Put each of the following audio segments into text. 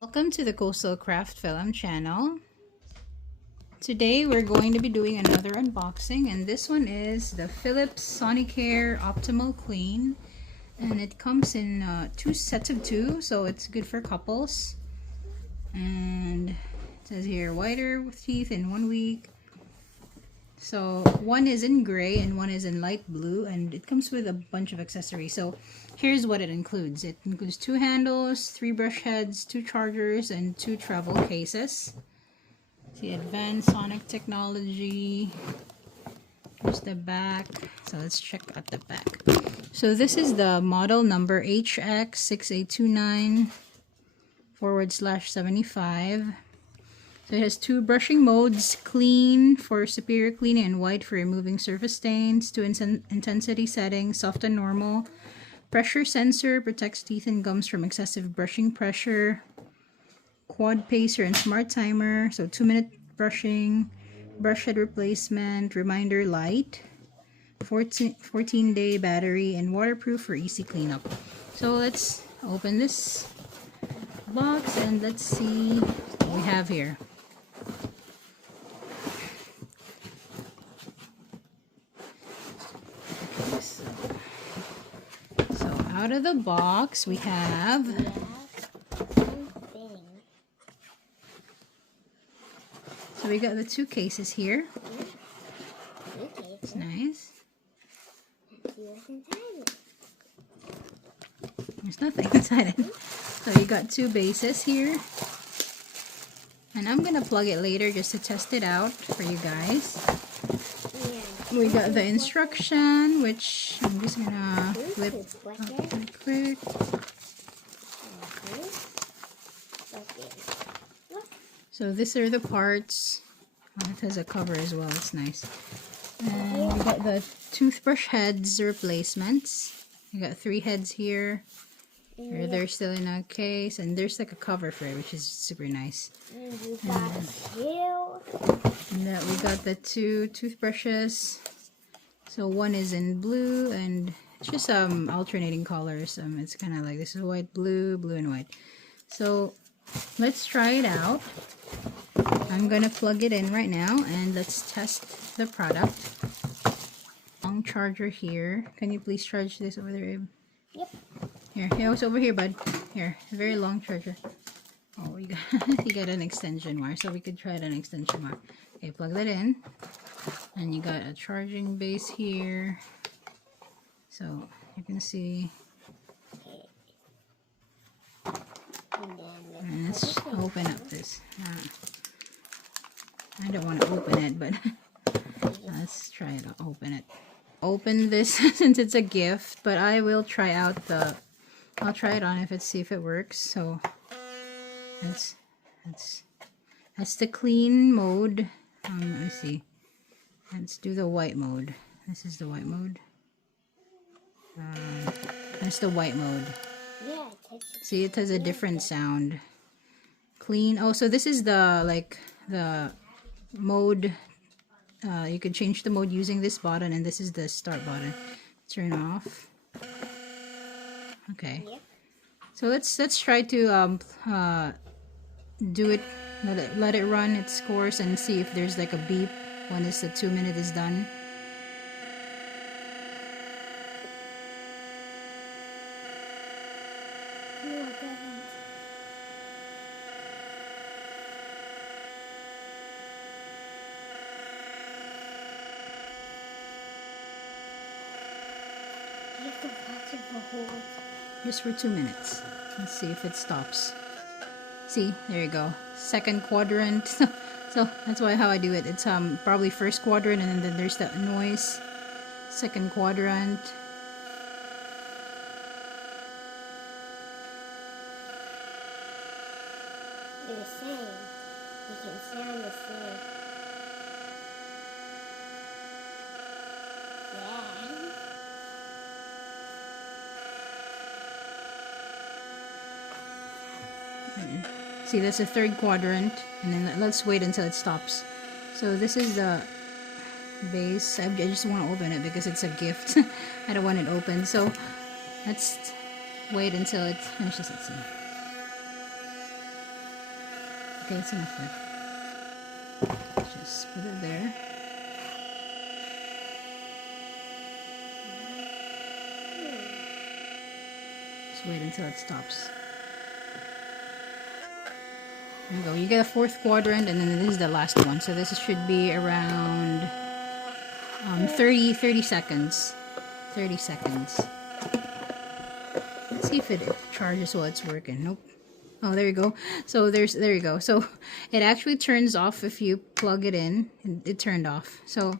Welcome to the CoastalCraftFilAm channel. Today we're going to be doing another unboxing, and this one is the Philips Sonicare Optimal Clean, and it comes in two sets of two, so it's good for couples. And it says here whiter teeth in 1 week. So one is in gray and one is in light blue, and it comes with a bunch of accessories. So here's what it includes. It includes 2 handles, 3 brush heads, 2 chargers, and 2 travel cases. The advanced sonic technology. Here's the back. So let's check out the back. So this is the model number HX6829/75. So it has 2 brushing modes: clean for superior cleaning and white for removing surface stains, 2 intensity settings, soft and normal. Pressure sensor protects teeth and gums from excessive brushing pressure. Quad pacer and smart timer, so 2-minute brushing. Brush head replacement, reminder light. 14-day battery, and waterproof for easy cleanup. So let's open this box and let's see what we have here. So out of the box we have we got the 2 cases here. It's nice. There's nothing inside it. So you got 2 bases here. And I'm gonna plug it later just to test it out for you guys. We got the instruction, which I'm just gonna flip up real quick. So these are the parts. Oh, it has a cover as well. It's nice. And we got the toothbrush heads replacements. We got 3 heads here. They're still in a case, and there's like a cover for it, which is super nice. And then we got the 2 toothbrushes. So one is in blue, and it's just alternating colors. It's kind of like this is white, blue, blue, and white. So let's try it out. I'm gonna plug it in right now and let's test the product. Long charger here. Can you please charge this over there, Abe? Yep. Here, it's over here, bud. Here, a very long charger. Oh, you got an extension wire, so we could try an extension wire. Okay, plug that in. And you got a charging base here. So you can see. And let's open up this. I don't want to open it, but let's try to open it. Open this since it's a gift, but I will try out I'll try it on see if it works. So that's the clean mode. Let me see. Let's do the white mode. This is the white mode. That's the white mode. See, it has a different sound. Clean. Oh, so this is the mode. You can change the mode using this button, and this is the start button. Turn off. Okay. So let's try to do it. Let it run its course and see if there's like a beep when the 2 minute is done. Just for 2 minutes. Let's see if it stops. See, there you go. Second quadrant. So that's how I do it. It's probably first quadrant, and then there's the noise. Second quadrant. They're the same. You can sound the same. Yeah. See, that's the third quadrant, and then let's wait until it stops. So this is the base. I just want to open it because it's a gift. I don't want it open. So let's wait until it finishes. Let's see. Okay, it's enough there. Just put it there. Just wait until it stops. There you go. You get a fourth quadrant, and then this is the last one. So this should be around 30 seconds. 30 seconds. Let's see if it charges while it's working. Nope. Oh, there you go. So there you go. So it actually turns off if you plug it in, and it turned off. So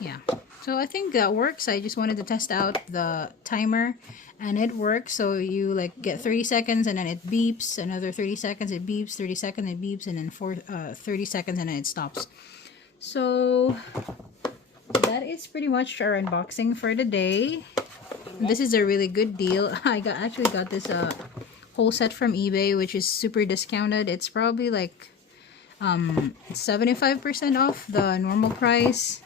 yeah. So I think that works. I just wanted to test out the timer, and it works. So you like get 30 seconds, and then it beeps. Another 30 seconds, it beeps. 30 seconds, it beeps, and then 30 seconds, and then it stops. So that is pretty much our unboxing for the day. This is a really good deal. I actually got this whole set from eBay, which is super discounted. It's probably like 75% off the normal price,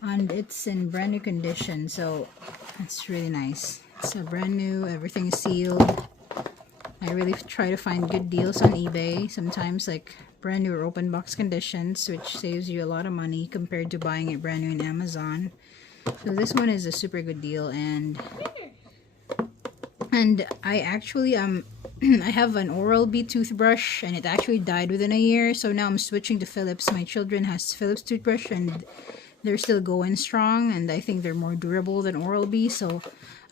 and it's in brand new condition, so it's really nice. It's a brand new, everything is sealed. I really try to find good deals on eBay, sometimes like brand new or open box conditions, which saves you a lot of money compared to buying it brand new in Amazon. So this one is a super good deal, and I actually I have an Oral-B toothbrush, and it actually died within a year, so now I'm switching to Philips. My children has Philips toothbrush, and they're still going strong, and I think they're more durable than Oral-B, so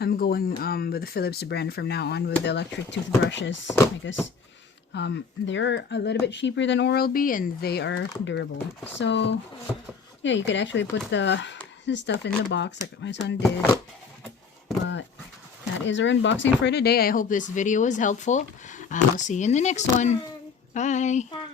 I'm going with the Philips brand from now on with the electric toothbrushes, because they're a little bit cheaper than Oral-B, and they are durable. So yeah, you could actually put the stuff in the box like my son did. But that is our unboxing for today. I hope this video was helpful. I'll see you in the next one. Bye. Bye.